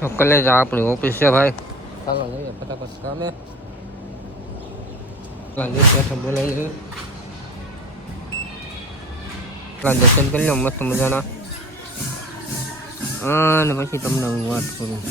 તો કલેજ આપણી ઓફિસ છે ભાઈ. ચાલો જઈએ ફટાફટ કામે. બોલાવી લઈએ. દર્શન કરી લો મસ્ત મજાના. અને પછી તમને હું વાત કરું.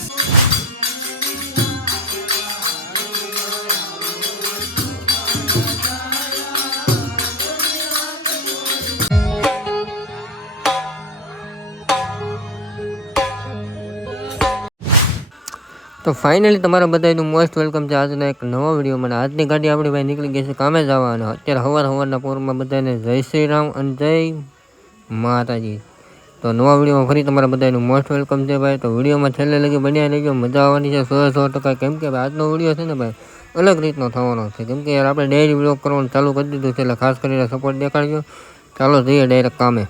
તો ફાઇનલી તમારા બધાનું મોસ્ટ વેલકમ છે આજના એક નવા વિડીયોમાં. આજની ગાડી આપણી ભાઈ નીકળી ગઈ છે કામે જવા. અને અત્યારે સવારના પોરમાં બધાને જય શ્રી રામ અને જય માતાજી. તો નવા વિડીયોમાં ફરી તમારા બધાનું મોસ્ટ વેલકમ છે ભાઈ. તો વિડીયોમાં છેલ્લે લગી બન્યા નહીં, મજા આવવાની છે 100%. કેમ કે આજનો વિડીયો છે ને ભાઈ અલગ રીતનો થવાનો છે. કેમ કે યાર આપણે ડેઇલી વ્લોગ કરવાનું ચાલુ કરી દીધું છે, એટલે ખાસ કરીને સપોર્ટ દેખાડજો. ચાલો જઈએ ડાયરેક્ટ કામે.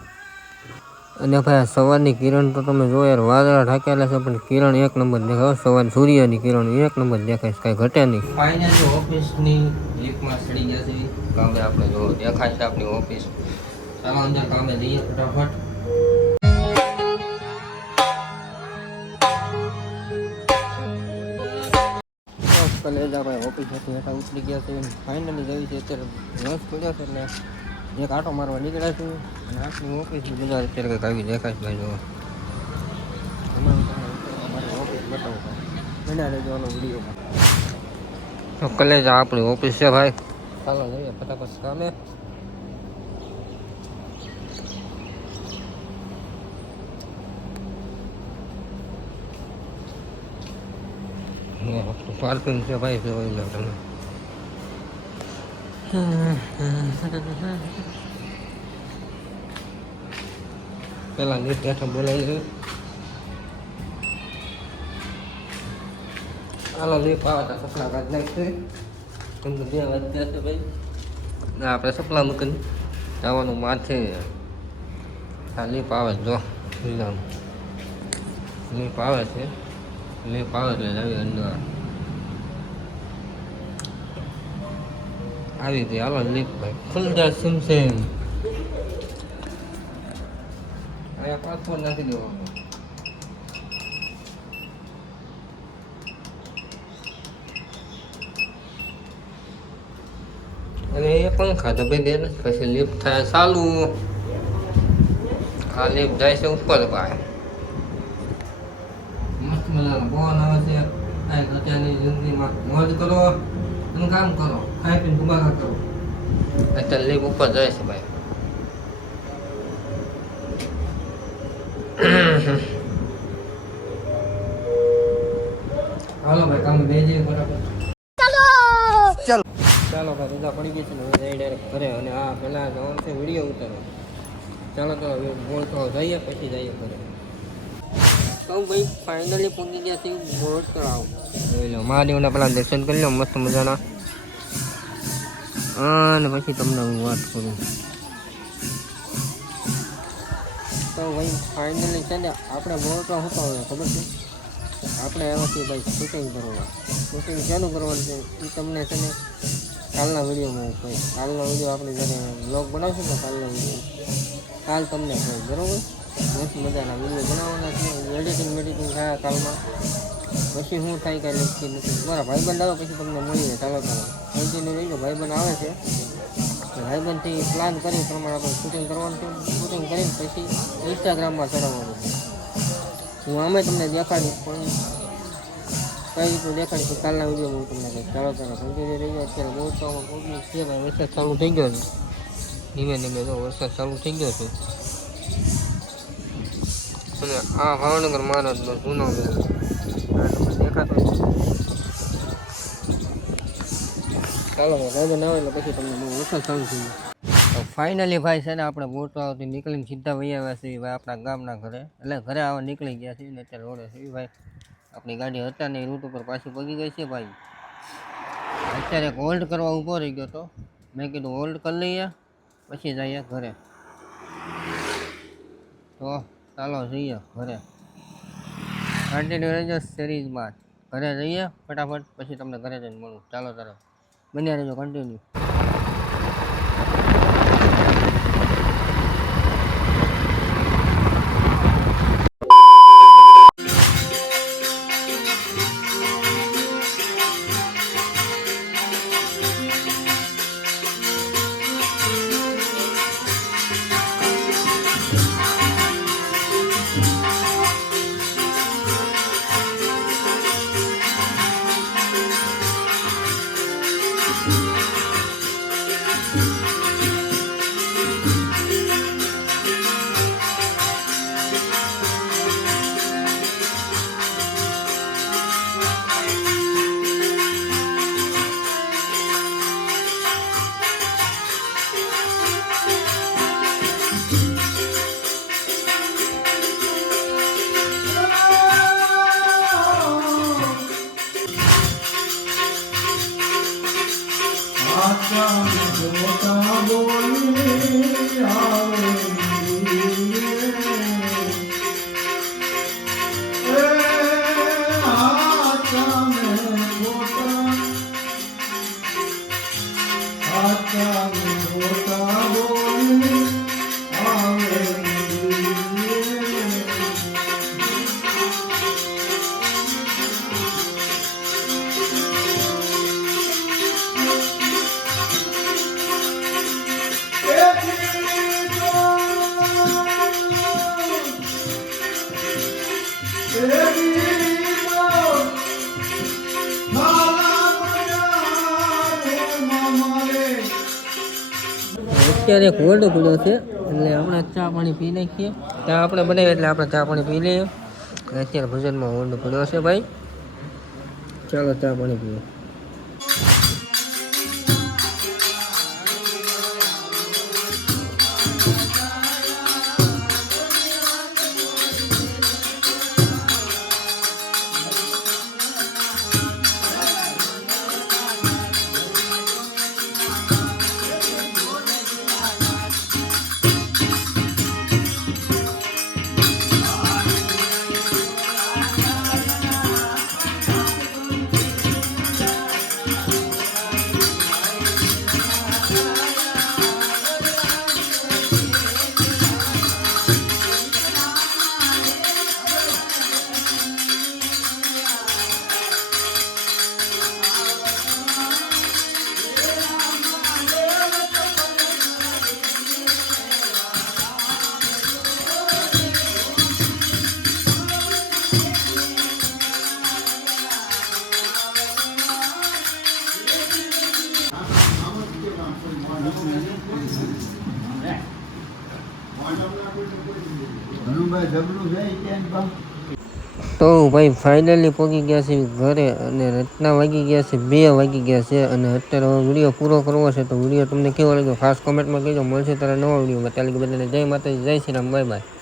અને ભાઈ સવારની કિરણ તો તમે જો યાર, વાદળા ઢાંકેલા છે પણ કિરણ એક નંબર દેખાય. સવાર સૂર્યની કિરણ એક નંબર દેખાય, કાંઈ ઘટે નહીં. ફાઇનલી ઓફિસની લીફમાં ચડી ગયા છે કામે. આપણે જો દેખાય છે આપણી ઓફિસ. ચાલો અંદર કામે જઈએ ફટાફટ. કલેજા ભાઈ ઓફિસ હેઠા ઉતરી ગયા છે. ફાઇનલી જવી છે અત્યારે રસ પડ્યો છે એટલે એક આટો મારવા નીકળ્યા છું. અને આપણી ઓફિસની બજાર અત્યારે કંઈક આવી દેખાય છે ભાઈ. જો અમારી ઓફિસ બતાવું ભાઈ, બના રહેજો વિડીયોમાં. તો કલેજા આપણી ઓફિસ છે ભાઈ. ચાલો જઈએ ફટાફટ કામે. પાર્કિંગ છે ભાઈ, જોઈ લો તમે. પેલા લીફ્ટ હેઠળ બોલાવી છે. હાલો લીફ્ટ આવે તો સપના કાઢ નાખશે. કેમ કે 2 વાગ્યા છે ભાઈ. આપણે સપના મૂકીને જવાનું માથે. આ લીફ આવે જો લીફ આવે છે. લીફ આવે એટલે આવી અંદર આવી ગઈ. હાલો લીફ ભાઈ ખુલજા સિમસેમ. અહીંયા પાસપોર્ટ નાખી દેવાનો. અને એ પંખા તો ભાઈ દે પછી લિફ્ટ થાય ચાલુ. આ લિફ્ટ જાય છે ઉપર ભાઈ. મસ્ત મજાનો પવન આવે છે. આ અત્યારની જિંદગીમાં મોજ કરો અને કામ કરો, ખાઈ પીને ધુમાકા કરો. અત્યારે લિફ્ટ ઉપર જાય છે ભાઈ. હાલો ભાઈ કામ બે જઈએ બરાબર. ચાલો ભાઈ રજા પડી ગઈ છે ને હવે જઈ ડાયરેક્ટ ઘરે. અને આ પહેલાં જવાનું છે વિડીયો ઉતારવા. ચાલો તો બોલતો જઈએ પછી જઈએ ઘરે. તો ભાઈ ફાઇનલી પહોંચી ગયા છે બોટ તળાવ. જોઈ લો મહાદેવના પેલા દર્શન કરી લો મસ્ત મજાના. અને પછી તમને હું વાત કરું. તો ભાઈ ફાઇનલી છે ને આપણે બોટમાં શું હોય ખબર છે? આપણે આવ્યા છીએ ભાઈ શૂટિંગ કરવા. શૂટિંગ ચાલુ કરવાનું છે એ તમને છે ને કાલના વિડીયોમાં કહી. કાલનો વિડીયો આપણે જ્યારે બ્લોગ બનાવશું ને કાલનો વિડીયો કાલ તમને કહી બરાબર. મસ્ત મજાના વિડીયો બનાવવાના છે. એડિટિંગ થયા કાલમાં. પછી શું થાય કાંઈ લખતી નથી. મારા ભાઈબંધ આવે પછી તમને મળીએ. ચાલો કન્ટિન્યુ રહીજો. ભાઈબંધ આવે છે, ભાઈબંધથી પ્લાન કરી પ્રમાણે આપણે શૂટિંગ કરવાનું છે. શૂટિંગ કરીને પછી ઇન્સ્ટાગ્રામમાં ચડાવવાનું છે. હું આમે તમને દેખાડીશ પણ કઈ રીતનું દેખાડીશ કાલના વિડીયોમાં હું તમને કહીશ. ચાલો કન્ટિન્યુ રહીજો. અત્યારે બહુ તો પબ્લિક છે ભાઈ. વરસાદ ચાલુ થઈ ગયો છે ધીમે ધીમે. જો વરસાદ ચાલુ થઈ ગયો છે. અને આ ભાવનગર મહારાજનો જૂનો મેળો દેખાતો. ચાલો ભાઈ ના આવે એટલે પછી તમને બહુ વરસાદ ચાલુ થઈ ગયો. તો ફાઇનલી ભાઈ છે ને આપણે બોટાવાથી નીકળીને સીધા વહી આવ્યા છીએ ભાઈ આપણા ગામના ઘરે. એટલે ઘરે આવવા નીકળી ગયા છીએ ને અત્યારે રોડે છે ભાઈ. આપણી ગાડી હતા ને એ રૂટ ઉપર પાછી પગી ગઈ છે ભાઈ. અત્યારે એક હોલ્ડ કરવા ઊભો રહી ગયો તો મેં કીધું હોલ્ડ કરી લઈએ પછી જઈએ ઘરે. તો ચાલો જઈએ ઘરે. કન્ટિન્યુ રહેજો સિરીઝમાં. ઘરે જઈએ ફટાફટ પછી તમને ઘરે જઈને મળું. ચાલો તરફ બન્યા રહેજો કન્ટિન્યુ. અત્યારે એક ઓરડો પડ્યો છે એટલે આપણે ચા પાણી પી નાખીએ. ચા આપણે બનાવીએ એટલે આપણે ચા પાણી પી લઈએ. અત્યારે ભજનમાં ઓરડો પડ્યો છે ભાઈ. ચાલો ચા પાણી પીએ. તો ભાઈ ફાઇનલી પહોંચી ગયા છે ઘરે અને રાતના વાગી ગયા છે 2 વાગી ગયા છે અને અત્યારે હવે વિડીયો પૂરો કરવો છે. તો વિડીયો તમને કેવો લાગ્યો ખાસ કોમેન્ટમાં કહેજો. મળશે ત્યારે નવા વિડીયોમાં. ત્યાં લગી બધાને જય માતાજી, જય શ્રી રામ, બાય બાય.